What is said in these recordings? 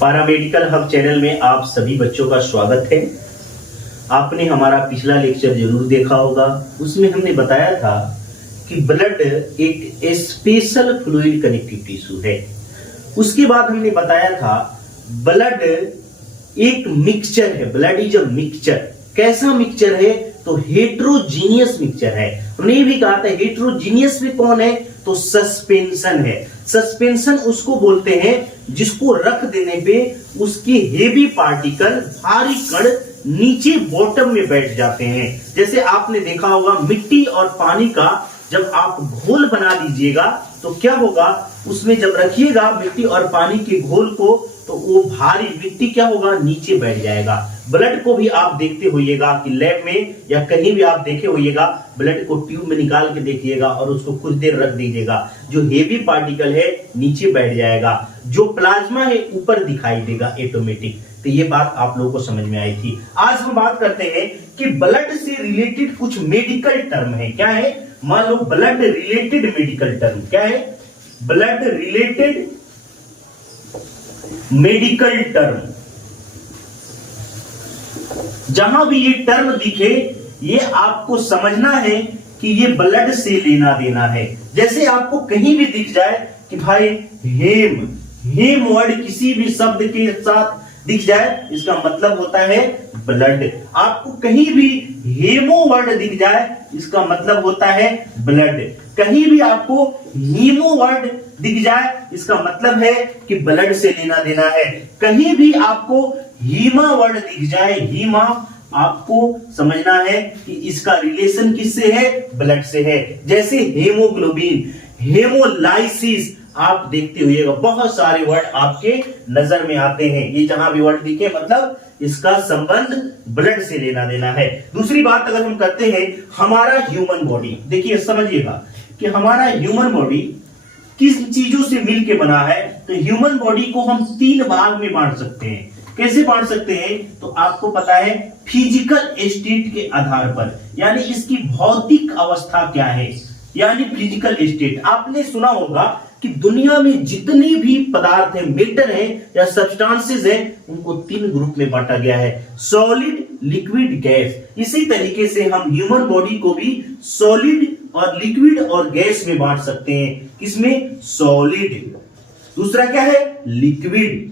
Paramedical hub channel में आप सभी बच्चों का स्वागत है। आपने हमारा पिछला लेक्चर जरूर देखा होगा। उसमें हमने बताया था कि ब्लड एक स्पेशल फ्लूइड कनेक्टिव टिश्यू है। उसके बाद हमने बताया था ब्लड एक मिक्सचर है। Blood is a mixture. कैसा मिक्सचर है? तो हेट्रोजीनियस मिक्सचर है। हमने ये भी कहा था हेट्रोजीनियस में कौन है? तो सस्पेंशन है। सस्पेंशन उसको बोलते हैं जिसको रख देने पे उसके हेवी पार्टिकल, भारी कण नीचे बॉटम में बैठ जाते हैं। जैसे आपने देखा होगा मिट्टी और पानी का जब आप घोल बना लीजिएगा तो क्या होगा, उसमें जब रखिएगा मिट्टी और पानी के घोल को तो वो भारी मिट्टी क्या होगा, नीचे बैठ जाएगा। ब्लड को भी आप देखते होइएगा कि लैब में या कहीं भी आप देखे होइएगा, ब्लड को ट्यूब में निकाल के देखिएगा और उसको कुछ देर रख दीजिएगा, जो हेवी पार्टिकल है नीचे बैठ जाएगा, जो प्लाज्मा है ऊपर दिखाई देगा ऑटोमेटिक। तो ये बात आप लोगों को समझ में आई थी। आज हम बात करते हैं कि ब्लड से रिलेटेड कुछ मेडिकल टर्म है। क्या है? मान low blood related medical term क्या है? Blood related medical term. जहां भी ये टर्म दिखे ये आपको समझना है कि ये ब्लड से लेना देना है। जैसे आपको कहीं भी दिख जाए कि भाई हेम वर्ड किसी भी शब्द के साथ दिख जाए, इसका मतलब होता है ब्लड। आपको कहीं भी हेमो वर्ड दिख जाए, इसका मतलब होता है ब्लड। कहीं भी आपको हीमो वर्ड दिख जाए, इसका मतलब है कि ब्लड से लेना देना है। कहीं भी आपको हीमा वर्ड दिख जाए, हीमा, आपको समझना है कि इसका रिलेशन किससे है? ब्लड से है। जैसे हेमोग्लोबिन, हेमोलाइसिस, आप देखते हुएगा बहुत सारे वर्ड आपके नजर में आते हैं। ये जहां भी वर्ड दिखे मतलब इसका संबंध ब्लड से लेना देना है। दूसरी बात अगर हम करते हैं हमारा ह्यूमन बॉडी, देखिए समझिएगा कि हमारा ह्यूमन बॉडी किस चीजों से मिलके बना है। तो ह्यूमन बॉडी को हम 3 भाग में बांट सकते हैं। कैसे बांट सकते हैं? तो आपको पता है फिजिकल स्टेट के आधार पर, यानी इसकी भौतिक अवस्था क्या है, यानी फिजिकल स्टेट। आपने सुना होगा कि दुनिया में जितने भी पदार्थ हैं, मेटर हैं या सब्सटेंसेस हैं, उनको 3 ग्रुप में बांटा गया है, सॉलिड, लिक्विड, गैस। इसी तरीके से हम ह्यूमन बॉडी को भी सॉलिड और लिक्विड और गैस में बांट सकते हैं। किसमें? सॉलिड। दूसरा क्या है? लिक्विड।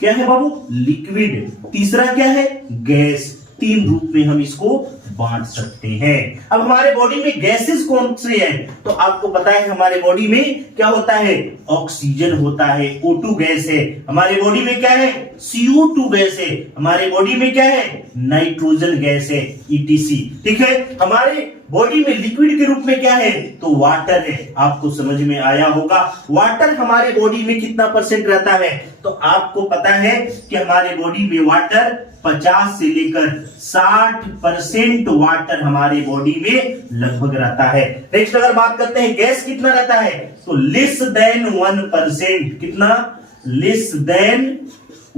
क्या है बाबू? लिक्विड। तीसरा क्या है? गैस। 3 रूप में हम इसको बांट सकते हैं। अब हमारे बॉडी में गैसेस कौन से हैं? तो आपको पता है हमारे बॉडी में क्या होता है? ऑक्सीजन होता है, O2 गैस है। हमारे बॉडी में क्या है? CO2 गैस है। हमारे बॉडी में क्या है? नाइट्रोजन गैस है, ETC। ठीक है। हमारे बॉडी में लिक्विड के रूप में क्या है? तो वाटर है। आपको समझ में आया होगा। वाटर हमारे बॉडी में कितना % रहता है? तो आपको पता है कि हमारे बॉडी में वाटर 50 से लेकर 60% वाटर हमारे बॉडी में लगभग रहता है। नेक्स्ट अगर बात करते हैं गैस कितना रहता है? तो लेस देन 1%। कितना? Less than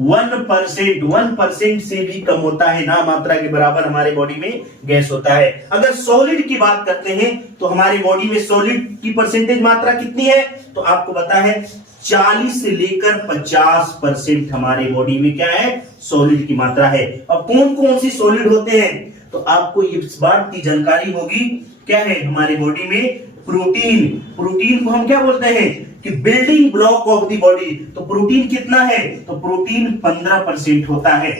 1%। 1% से भी कम होता है, ना मात्रा के बराबर हमारे बॉडी में गैस होता है। अगर सॉलिड की बात करते हैं तो हमारे बॉडी में सॉलिड की परसेंटेज मात्रा कितनी है? तो आपको पता है 40 से लेकर 50% हमारे बॉडी में क्या है? सॉलिड की मात्रा है। अब कौन कौन सी सॉलिड होते हैं? तो आपको इस बात की जानकारी होगी। क्या है हमारे बॉडी में? प्रोटीन। प्रोटीन को हम क्या बोलते हैं कि building block of the body. तो प्रोटीन कितना है? तो प्रोटीन 15% होता है।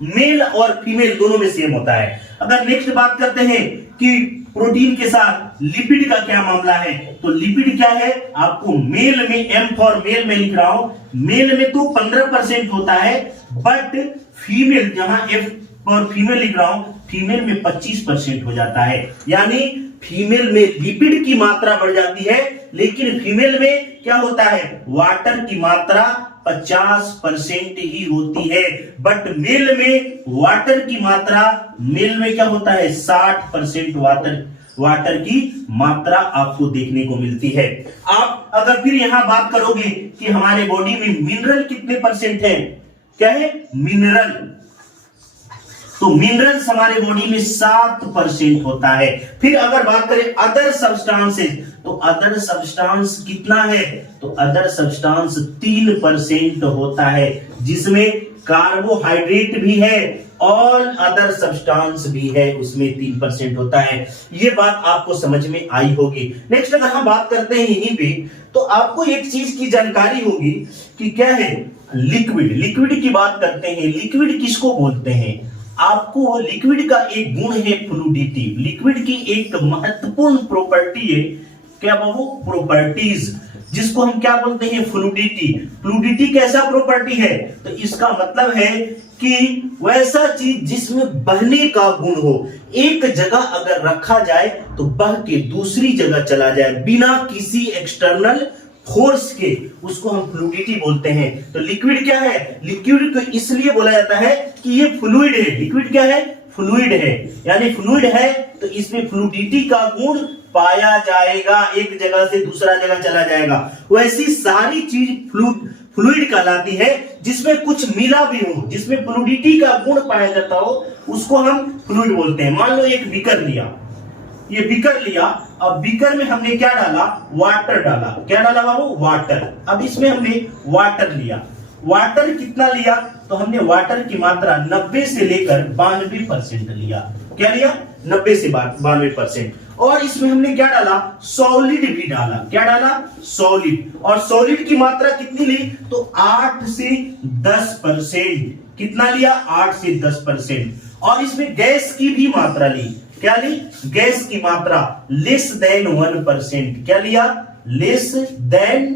मेल और फीमेल दोनों में सेम होता है। अगर नेक्स्ट बात करते हैं कि प्रोटीन के साथ लिपिड का क्या मामला है, तो लिपिड क्या है? आपको मेल में, M फॉर मेल में लिख रहा हूं, मेल में तो 15% होता है, बट फीमेल, जहां F फॉर फीमेल लिख रहा हूं, फीमेल में 25% हो जाता है। यानी फीमेल में लिपिड की मात्रा बढ़ जाती है, लेकिन फीमेल में क्या होता है? वाटर की मात्रा 50% ही होती है, बट मेल में वाटर की मात्रा, मेल में क्या होता है? 60% वाटर की मात्रा आपको देखने को मिलती है। आप अगर फिर यहां बात करोगे कि हमारे बॉडी में मिनरल कितने % है? क्या है? मिनरल। तो मिनरल्स हमारे बॉडी में 7% होता है। फिर अगर बात करें अदर सब्सटेंसेस, तो अदर सब्सटेंस कितना है? तो अदर सब्सटेंस 3% होता है। जिसमें कार्बोहाइड्रेट भी है, ऑल अदर सब्सटेंस भी है, उसमें 3% होता है। ये बात आपको समझ में आई होगी। नेक्स्ट अगर हम बात करते हैं यहीं पे, तो आपको एक चीज की जानकारी होगी कि क्या है लिक्विड। लिक्विड की बात करते हैं, लिक्विड किसको बोलते हैं? आपको लिक्विड का एक गुण है फ्लूइडिटी। लिक्विड की एक महत्वपूर्ण प्रॉपर्टी है, क्या बाबू? प्रॉपर्टीज, जिसको हम क्या बोलते हैं? फ्लूइडिटी। फ्लूइडिटी कैसा प्रॉपर्टी है? तो इसका मतलब है कि वैसा चीज जिसमें बहने का गुण हो, एक जगह अगर रखा जाए तो बह के दूसरी जगह चला जाए बिना किसी एक्सटर्नल फोर्स के, उसको हम फ्लूइडिटी बोलते हैं। तो लिक्विड क्या है? लिक्विड को इसलिए बोला जाता है कि ये फ्लूइड है। लिक्विड क्या है? फ्लूइड है, यानी फ्लूइड है तो इसमें फ्लूइडिटी का गुण पाया जाएगा, एक जगह से दूसरा जगह चला जाएगा। वैसी सारी चीज फ्लूइड कहलाती है जिसमें कुछ मिला भी हो, जिसमें फ्लूइडिटी का गुण पाया जाता हो, उसको हम फ्लूइड बोलते हैं। मान लो एक बीकर लिया, ये बीकर लिया, अब बीकर में हमने क्या डाला? वाटर डाला। क्या डाला बाबू? वाटर। अब इसमें हमने वाटर लिया, वाटर कितना लिया? तो हमने वाटर की मात्रा 90 से लेकर 92% लिया। क्या लिया? 90 से 92%। और इसमें हमने क्या डाला? सॉलिड भी डाला। क्या डाला? सॉलिड। और सॉलिड की मात्रा कितनी ली? तो 8 से 10%। कितना लिया? 8 से 10%। और इसमें गैस की भी मात्रा ली। क्या ली? गैस की मात्रा लेस देन 1%। क्या लिया? Less than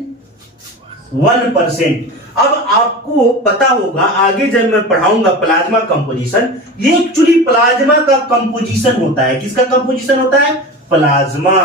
1%। अब आपको पता होगा आगे जब मैं पढ़ाऊंगा प्लाज्मा कंपोजिशन, ये एक्चुअली प्लाज्मा का कंपोजिशन होता है। किसका कंपोजिशन होता है? प्लाज्मा।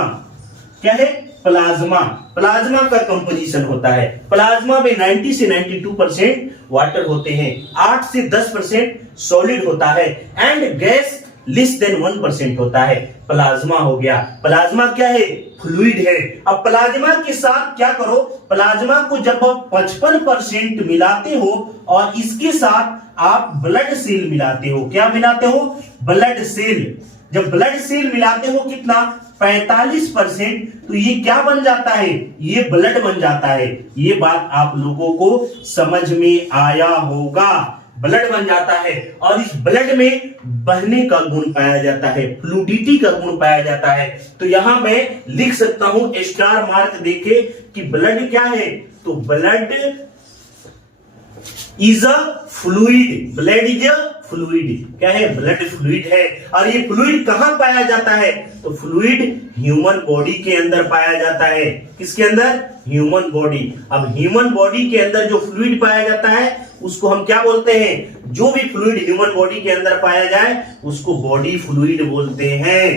क्या है? प्लाज्मा। प्लाज्मा का कंपोजिशन होता है। प्लाज्मा में 90 से 92% वाटर होते हैं, 8 से 10% सॉलिड होता है, एंड गैस लेस देन 1% होता है। प्लाज्मा हो गया। प्लाज्मा क्या है? फ्लूइड है। अब प्लाज्मा के साथ क्या करो? प्लाज्मा को जब आप 55% मिलाते हो और इसके साथ आप ब्लड सेल मिलाते हो। क्या मिलाते हो? Blood cell. जब ब्लड सेल मिलाते हो कितना? 45%, तो ये क्या बन जाता है? ये ब्लड बन जाता है। ये बात आप लोगों को समझ में आया होगा। ब्लड बन जाता है और इस ब्लड में बहने का गुण पाया जाता है, फ्लूइडिटी का गुण पाया जाता है। तो यहां मैं लिख सकता हूं स्टार मार्क देके कि ब्लड क्या है? तो blood is a fluid. Blood is a fluid. क्या है? ब्लड फ्लूइड है। और ये फ्लूइड कहां पाया जाता है? तो फ्लूइड ह्यूमन बॉडी के अंदर पाया जाता है। किसके अंदर? Human body. अब ह्यूमन बॉडी के अंदर जो फ्लूइड पाया जाता है उसको हम क्या बोलते हैं? जो भी फ्लूइड ह्यूमन बॉडी के अंदर पाया जाए उसको बॉडी फ्लूइड बोलते हैं।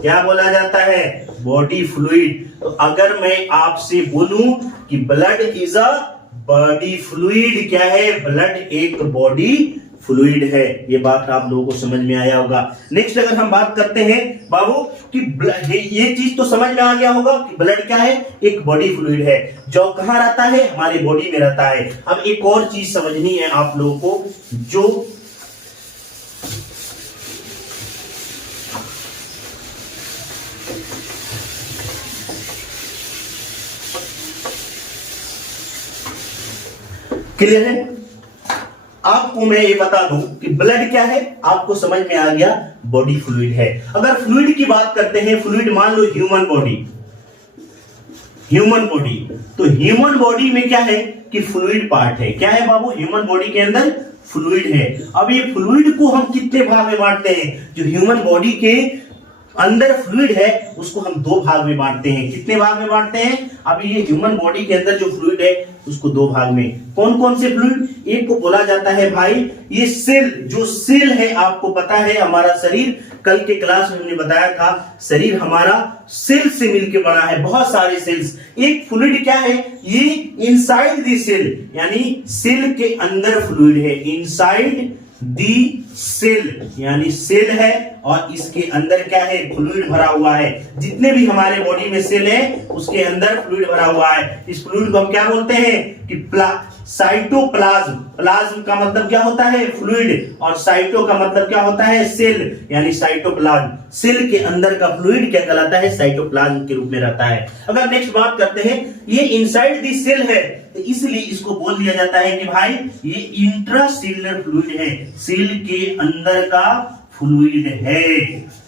क्या बोला जाता है? Body fluid. तो अगर मैं आपसे बोलूं कि blood is a body fluid, क्या है? ब्लड एक बॉडी फ्लूइड है। ये बात आप लोगों को समझ में आया होगा। नेक्स्ट अगर हम बात करते हैं बाबू कि ये चीज तो समझ में आ गया होगा कि ब्लड क्या है? एक बॉडी फ्लूइड है जो कहां रहता है? हमारी बॉडी में रहता है। अब एक और चीज समझनी है आप लोगों को, जो क्लियर है? आपको मैं ये बता दूं कि ब्लड क्या है, आपको समझ में आ गया, बॉडी फ्लूइड है। अगर फ्लूइड की बात करते हैं, फ्लूइड मान लो ह्यूमन बॉडी, ह्यूमन बॉडी, तो ह्यूमन बॉडी में क्या है कि फ्लूइड पार्ट है। क्या है बाबू? ह्यूमन बॉडी के अंदर फ्लूइड है। अब ये फ्लूइड को हम कितने भाग में बांटते हैं? जो ह्यूमन बॉडी के अंदर फ्लूइड है उसको हम दो भाग में बांटते हैं। कितने भाग में बांटते हैं? अब ये ह्यूमन बॉडी के अंदर जो फ्लूइड है उसको दो भाग में। कौन कौन से फ्लूइड? एक को बोला जाता है भाई ये सेल, जो सेल है आपको पता है हमारा शरीर, कल के क्लास में हमने बताया था शरीर हमारा सेल से मिलकर बना है, बहुत सारे सेल्स। एक फ्लूइड क्या है? ये इनसाइड द सेल, यानी सेल के अंदर फ्लूइड है। इनसाइड दी सेल, यानी सेल है और इसके अंदर क्या है? फ्लूइड भरा हुआ है। जितने भी हमारे बॉडी में सेल है उसके अंदर फ्लूइड भरा हुआ है। इस फ्लूइड को हम क्या बोलते हैं कि साइटोप्लाज्म, प्लाज्म का मतलब क्या होता है, फ्लूइड, और साइटो का मतलब क्या होता है, सेल, यानी साइटोप्लाज्म। सेल के अंदर का फ्लूइड क्या कहलाता है, साइटोप्लाज्म के रूप में रहता है। अगर नेक्स्ट बात करते हैं, ये इनसाइड द सेल है, तो इसलिए इसको बोल दिया जाता है कि भाई ये इंट्रासेल्युलर फ्लूइड है, सेल के अंदर का फ्लूइड है।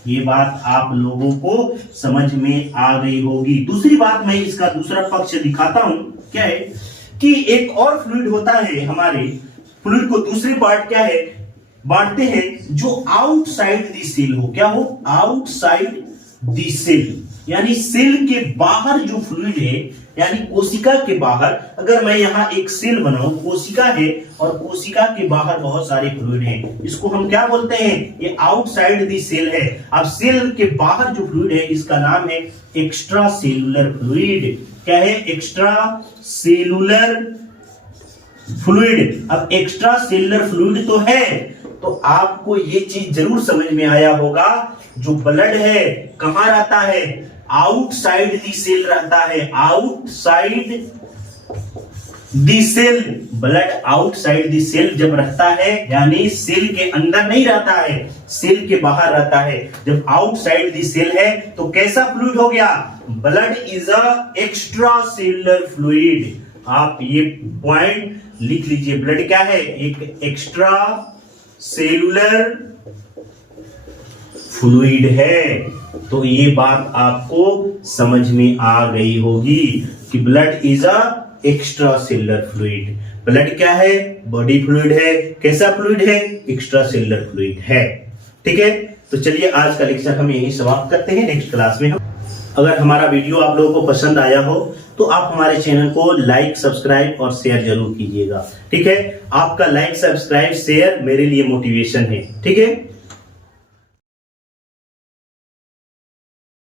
ये बात आप लोगों को समझ में आ गई होगी। दूसरी बात, मैं इसका दूसरा पक्ष दिखाता हूं, क्या है कि एक और फ्लूइड होता है, हमारे फ्लूइड को दूसरी पार्ट क्या है बांटते हैं, जो आउटसाइड द सेल हो। क्या हो, आउटसाइड द सेल, यानी सेल के बाहर जो फ्लूइड है, यानी कोशिका के बाहर। अगर मैं यहाँ एक सेल बनाऊं, कोशिका है और कोशिका के बाहर बहुत सारे फ्लूइड हैं, इसको हम क्या बोलते हैं, ये आउटसाइड द सेल है। अब सेल के बाहर जो फ्लूइड है, इसका नाम है एक्स्ट्रा सेलुलर फ्लूइड। क्या है, एक्स्ट्रा सेलुलर फ्लूइड। अब एक्स्ट्रा सेलुलर फ्लूइड तो है, तो आपको ये चीज जरूर समझ में आया होगा, जो ब्लड है कहां रहता है, आउटसाइड दी सेल रहता है, outside the cell. Blood outside the cell जब रहता है, यानी सेल के अंदर नहीं रहता है, सेल के बाहर रहता है। जब आउटसाइड दी सेल है तो कैसा फ्लूइड हो गया, blood is a extra cellular fluid. आप ये पॉइंट लिख लीजिए, ब्लड क्या है, एक एक्स्ट्रा सेलुलर फ्लूइड है। तो ये बात आपको समझ में आ गई होगी कि blood is a extra cellular fluid. Blood क्या है, बॉडी फ्लूइड है। कैसा फ्लूइड है, एक्स्ट्रा सेलुलर फ्लूइड है। ठीक है, तो चलिए आज का लेक्चर हम यही समाप्त करते हैं। नेक्स्ट क्लास में हम, अगर हमारा वीडियो आप लोगों को पसंद आया हो तो आप हमारे चैनल को लाइक, सब्सक्राइब और शेयर जरूर कीजिएगा। ठीक है, आपका लाइक, सब्सक्राइब, शेयर मेरे लिए मोटिवेशन है। ठीक है।